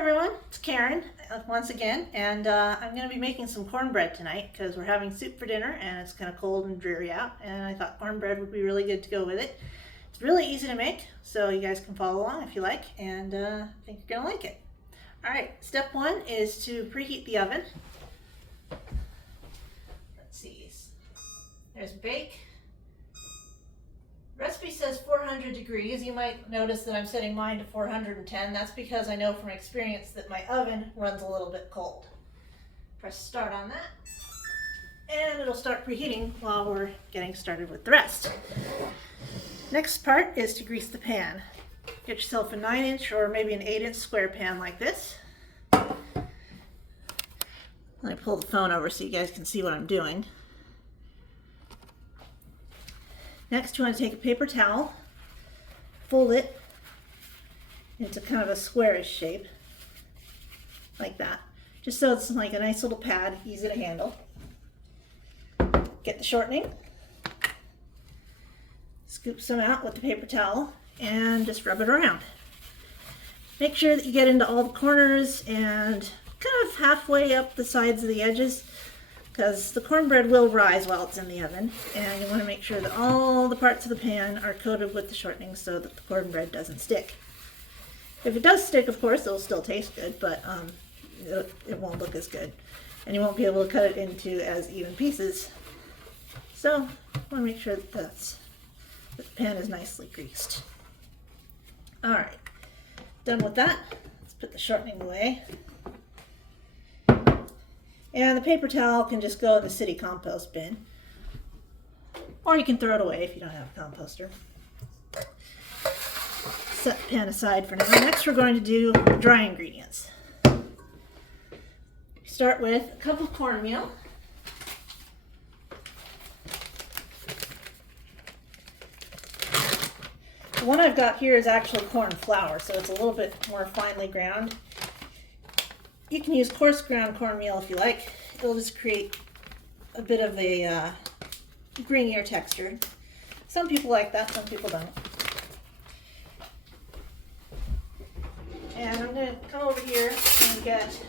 everyone, it's Karen once again, and I'm going to be making some cornbread tonight because we're having soup for dinner and it's kind of cold and dreary out, and I thought cornbread would be really good to go with it. It's really easy to make, so you guys can follow along if you like, and I think you're going to like it. Alright, step one is to preheat the oven. Let's see, there's bake. Recipe says 400 degrees. You might notice that I'm setting mine to 410. That's because I know from experience that my oven runs a little bit cold. Press start on that, and it'll start preheating while we're getting started with the rest. Next part is to grease the pan. Get yourself a 9-inch or maybe an 8-inch square pan like this. Let me pull the phone over so you guys can see what I'm doing. Next, you want to take a paper towel, fold it into kind of a squarish shape, like that, just so it's like a nice little pad, easy to handle. Get the shortening, scoop some out with the paper towel, and just rub it around. Make sure that you get into all the corners and kind of halfway up the sides of the edges, because the cornbread will rise while it's in the oven, and you want to make sure that all the parts of the pan are coated with the shortening so that the cornbread doesn't stick. If it does stick, of course, it'll still taste good, but it won't look as good, and you won't be able to cut it into as even pieces. So you want to make sure that the pan is nicely greased. Alright, done with that. Let's put the shortening away. And the paper towel can just go in the city compost bin, or you can throw it away if you don't have a composter. Set the pan aside for now. Next, we're going to do the dry ingredients. Start with a cup of cornmeal, the one I've got here is actually corn flour, so it's a little bit more finely ground. You can use coarse ground cornmeal if you like. It'll just create a bit of a grainier texture. Some people like that, some people don't. And I'm going to come over here and get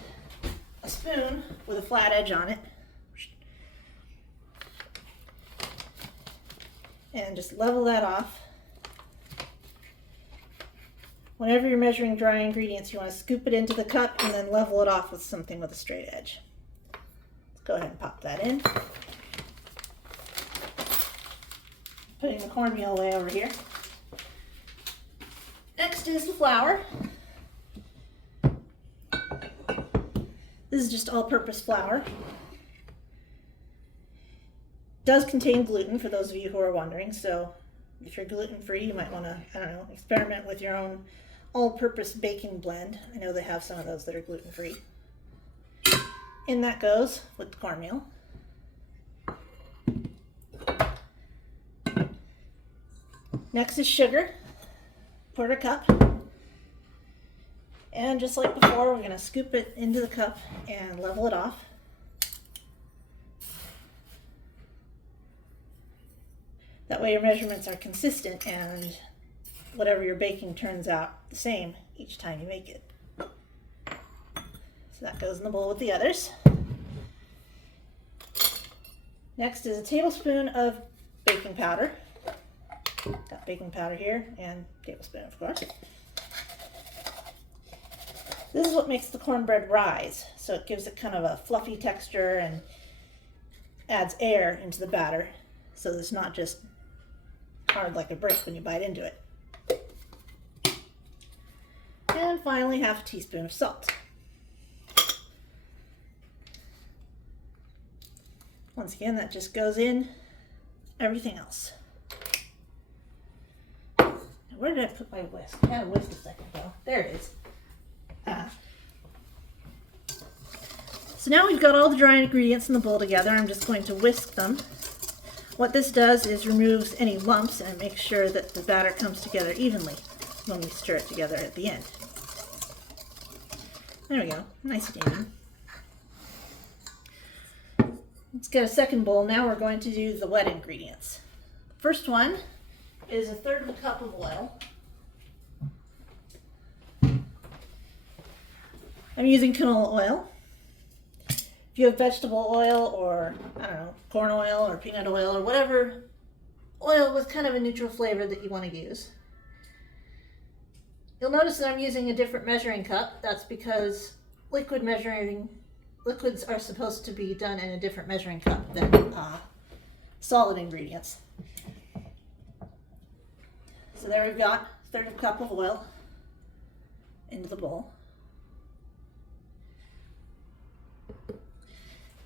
a spoon with a flat edge on it. And just level that off. Whenever you're measuring dry ingredients, you want to scoop it into the cup and then level it off with something with a straight edge. Let's go ahead and pop that in. Putting the cornmeal away over here. Next is the flour. This is just all-purpose flour. It does contain gluten, for those of you who are wondering, so if you're gluten-free, you might want to, I don't know, experiment with your own all-purpose baking blend. I know they have some of those that are gluten-free. In that goes with the cornmeal. Next is sugar, 1/4 cup. And just like before, we're going to scoop it into the cup and level it off. That way your measurements are consistent and whatever you're baking turns out the same each time you make it. So that goes in the bowl with the others. Next is a tablespoon of baking powder. Got baking powder here, and tablespoon, of course. This is what makes the cornbread rise, so it gives it kind of a fluffy texture and adds air into the batter, so it's not just hard like a brick when you bite into it. And finally, 1/2 teaspoon of salt. Once again, that just goes in everything else. Now, where did I put my whisk? I had a whisk a second ago. There it is. So now we've got all the dry ingredients in the bowl together. I'm just going to whisk them. What this does is removes any lumps and makes sure that the batter comes together evenly when we stir it together at the end. There we go, nice and even. Let's get a second bowl. Now we're going to do the wet ingredients. The first one is 1/3 cup of oil. I'm using canola oil. If you have vegetable oil or, I don't know, corn oil or peanut oil or whatever oil with kind of a neutral flavor that you want to use. You'll notice that I'm using a different measuring cup. That's because liquids are supposed to be done in a different measuring cup than solid ingredients. So there we've got a third of a cup of oil into the bowl.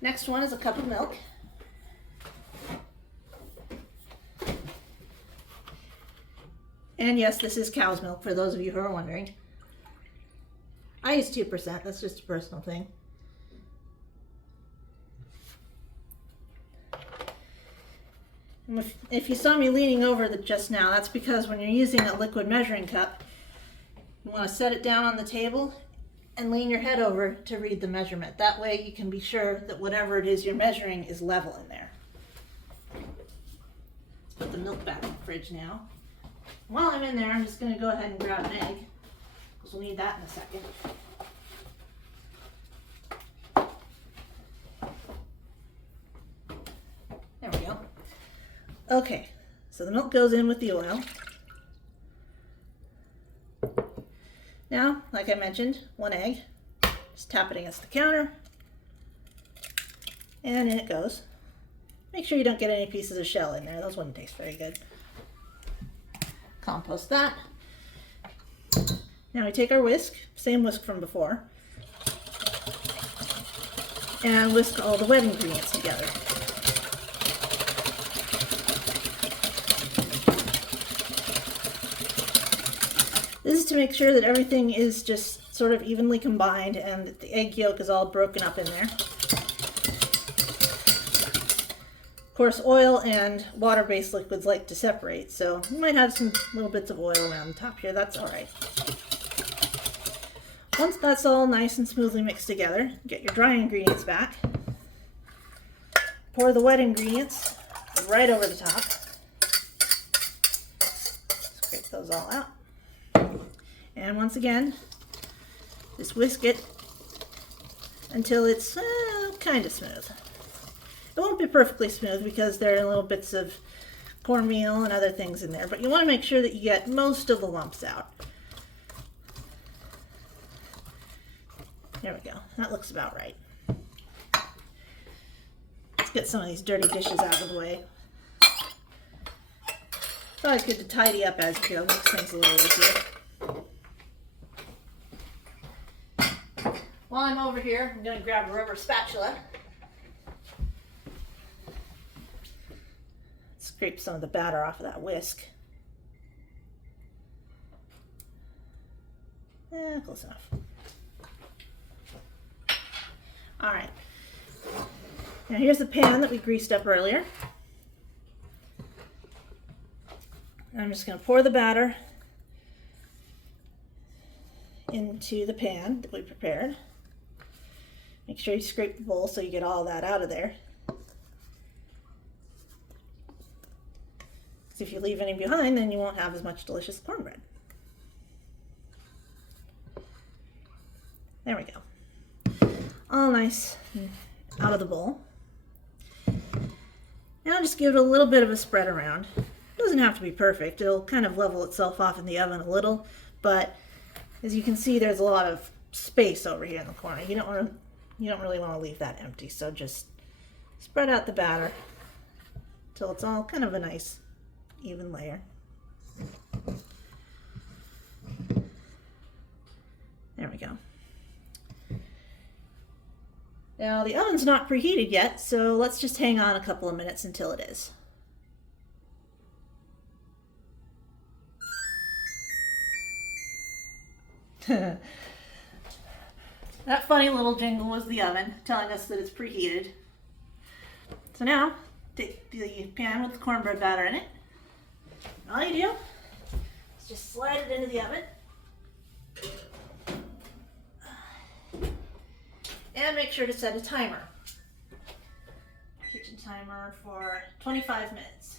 Next one is a cup of milk. And yes, this is cow's milk for those of you who are wondering. I use 2%, that's just a personal thing. And if you saw me leaning over just now, that's because when you're using a liquid measuring cup, you want to set it down on the table and lean your head over to read the measurement. That way you can be sure that whatever it is you're measuring is level in there. Let's put the milk back in the fridge now. While I'm in there, I'm just going to go ahead and grab an egg, because we'll need that in a second. There we go. Okay, so the milk goes in with the oil. Now, like I mentioned, one egg. Just tap it against the counter. And in it goes. Make sure you don't get any pieces of shell in there. Those wouldn't taste very good. Compost that. Now we take our whisk, same whisk from before, and whisk all the wet ingredients together. This is to make sure that everything is just sort of evenly combined and that the egg yolk is all broken up in there. Of course, oil and water-based liquids like to separate, so you might have some little bits of oil around the top here. That's all right. Once that's all nice and smoothly mixed together, get your dry ingredients back. Pour the wet ingredients right over the top. Scrape those all out. And once again, just whisk it until it's kind of smooth. It won't be perfectly smooth because there are little bits of cornmeal and other things in there, but you want to make sure that you get most of the lumps out. There we go. That looks about right. Let's get some of these dirty dishes out of the way. It's always good to tidy up as you go, makes things a little easier. While I'm over here, I'm going to grab a rubber spatula. Scrape some of the batter off of that whisk. Close enough. All right. Now here's the pan that we greased up earlier. I'm just going to pour the batter into the pan that we prepared. Make sure you scrape the bowl so you get all that out of there. If you leave any behind, then you won't have as much delicious cornbread. There we go. All nice and out of the bowl. Now just give it a little bit of a spread around. It doesn't have to be perfect. It'll kind of level itself off in the oven a little, but as you can see, there's a lot of space over here in the corner. You don't really want to leave that empty, so just spread out the batter until it's all kind of a nice even layer. There we go. Now the oven's not preheated yet, so let's just hang on a couple of minutes until it is. That funny little jingle was the oven telling us that it's preheated. So now, take the pan with the cornbread batter in it. All you do is just slide it into the oven. And make sure to set a timer. Kitchen timer for 25 minutes.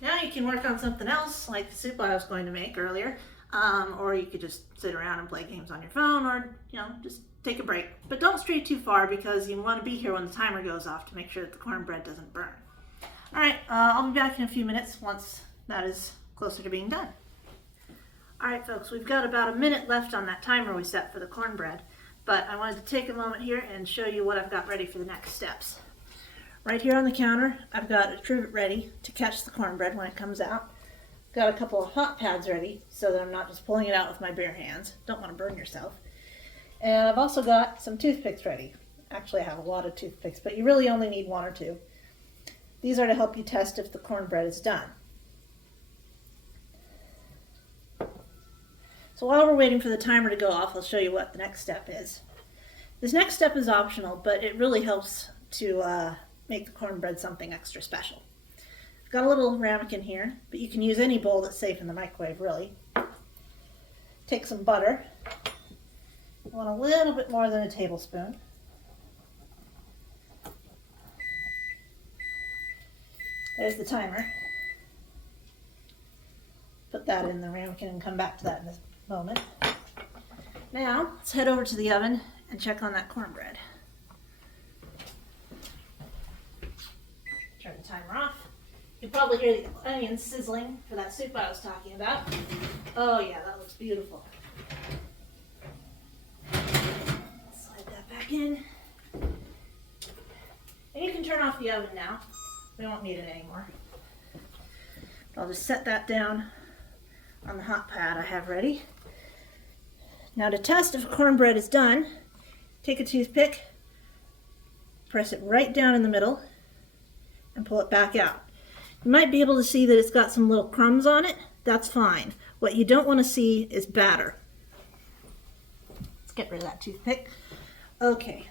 Now you can work on something else, like the soup I was going to make earlier. or you could just sit around and play games on your phone, or just take a break. But don't stray too far because you want to be here when the timer goes off to make sure that the cornbread doesn't burn. All right, I'll be back in a few minutes once that is closer to being done. All right, folks, we've got about a minute left on that timer we set for the cornbread, but I wanted to take a moment here and show you what I've got ready for the next steps. Right here on the counter, I've got a trivet ready to catch the cornbread when it comes out. Got a couple of hot pads ready so that I'm not just pulling it out with my bare hands. Don't want to burn yourself. And I've also got some toothpicks ready. Actually, I have a lot of toothpicks, but you really only need one or two. These are to help you test if the cornbread is done. So while we're waiting for the timer to go off, I'll show you what the next step is. This next step is optional, but it really helps to make the cornbread something extra special. I've got a little ramekin here, but you can use any bowl that's safe in the microwave, really. Take some butter. You want a little bit more than a tablespoon. There's the timer. Put that in the ramekin and come back to that in a moment. Now, let's head over to the oven and check on that cornbread. Turn the timer off. You can probably hear the onions sizzling for that soup I was talking about. Oh yeah, that looks beautiful. Slide that back in. And you can turn off the oven now. We won't need it anymore. I'll just set that down on the hot pad I have ready. Now to test if cornbread is done, take a toothpick, press it right down in the middle, and pull it back out. You might be able to see that it's got some little crumbs on it. That's fine. What you don't want to see is batter. Let's get rid of that toothpick. Okay,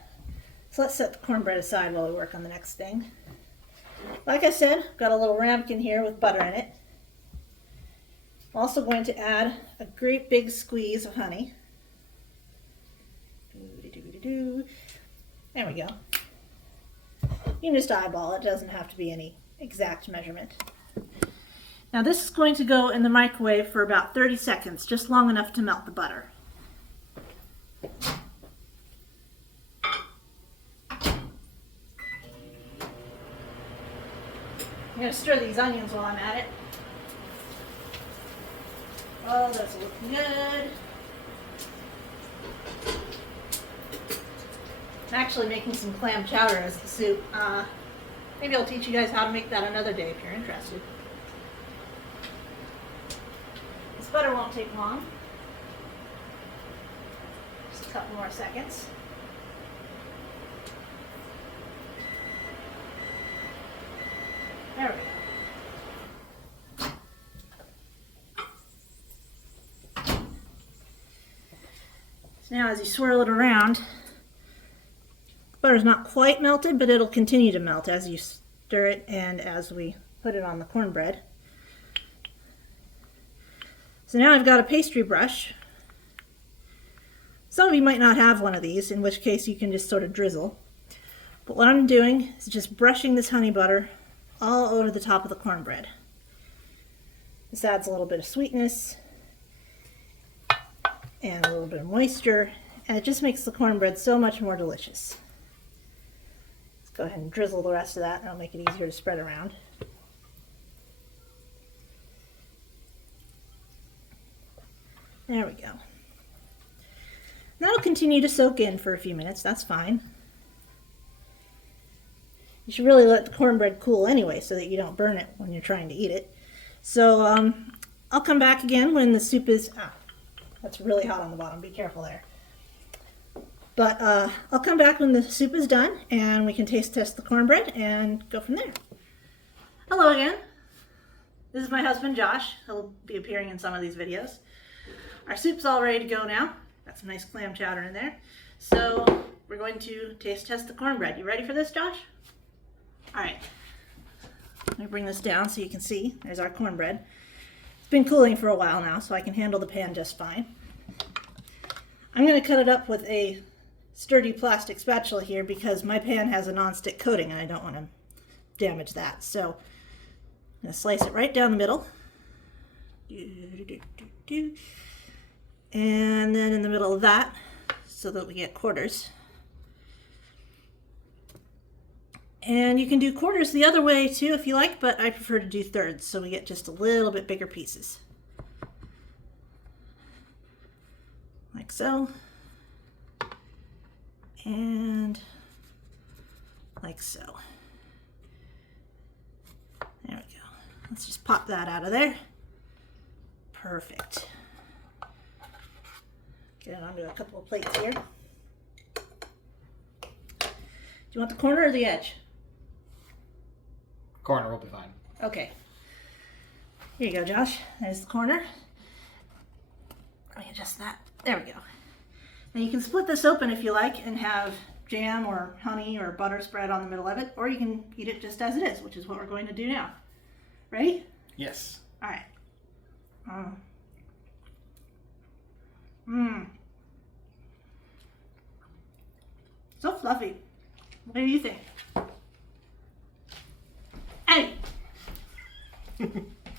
so let's set the cornbread aside while we work on the next thing. Like I said, I've got a little ramekin here with butter in it. I'm also going to add a great big squeeze of honey. There we go. You can just eyeball it. It doesn't have to be any exact measurement. Now this is going to go in the microwave for about 30 seconds, just long enough to melt the butter. I'm going to stir these onions while I'm at it. Oh, those are looking good. I'm actually making some clam chowder as the soup. Maybe I'll teach you guys how to make that another day if you're interested. This butter won't take long. Just a couple more seconds. There we go. So now as you swirl it around, butter's not quite melted, but it'll continue to melt as you stir it and as we put it on the cornbread. So now I've got a pastry brush. Some of you might not have one of these, in which case you can just sort of drizzle. But what I'm doing is just brushing this honey butter all over the top of the cornbread. This adds a little bit of sweetness and a little bit of moisture, and it just makes the cornbread so much more delicious. Go ahead and drizzle the rest of that, and it'll make it easier to spread around. There we go. That'll continue to soak in for a few minutes, that's fine. You should really let the cornbread cool anyway so that you don't burn it when you're trying to eat it. So I'll come back again when the soup is, that's really hot on the bottom, be careful there. But I'll come back when the soup is done and we can taste test the cornbread and go from there. Hello again. This is my husband Josh. He'll be appearing in some of these videos. Our soup's all ready to go now. Got some nice clam chowder in there. So we're going to taste test the cornbread. You ready for this, Josh? All right. Let me bring this down so you can see. There's our cornbread. It's been cooling for a while now, so I can handle the pan just fine. I'm going to cut it up with a sturdy plastic spatula here because my pan has a non-stick coating and I don't want to damage that. So I'm going to slice it right down the middle. And then in the middle of that, so that we get quarters. And you can do quarters the other way too if you like, but I prefer to do thirds so we get just a little bit bigger pieces. Like so. And like so. There we go. Let's just pop that out of there. Perfect. Get it onto a couple of plates here. Do you want the corner or the edge? Corner will be fine. Okay. Here you go, Josh. There's the corner. Let me adjust that. There we go. And you can split this open if you like and have jam or honey or butter spread on the middle of it, or you can eat it just as it is, which is what we're going to do now. Ready? Yes. All right. Mmm. So fluffy. What do you think? Hey!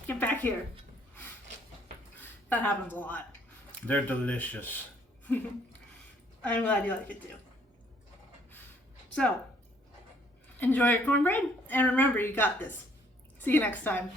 Get back here. That happens a lot. They're delicious. I'm glad you like it too. So, enjoy your cornbread, and remember, you got this. See you next time.